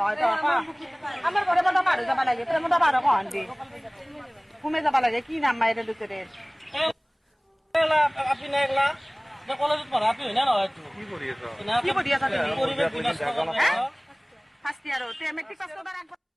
আমাৰ প্ৰেমত পাৰ হৈ যাব লাগে প্ৰেমত পাৰ কহন দি ঘুমে যাব লাগে কি নাম মাইৰে দুচৰে কলেজত পঢ়া হয় না নহয় কি পঢ়ি আছা তুমি পৰিৱেশ বিনষ্ট ফাৰ্ষ্ট ইয়াৰত মেট্ৰিক পাছ কৰা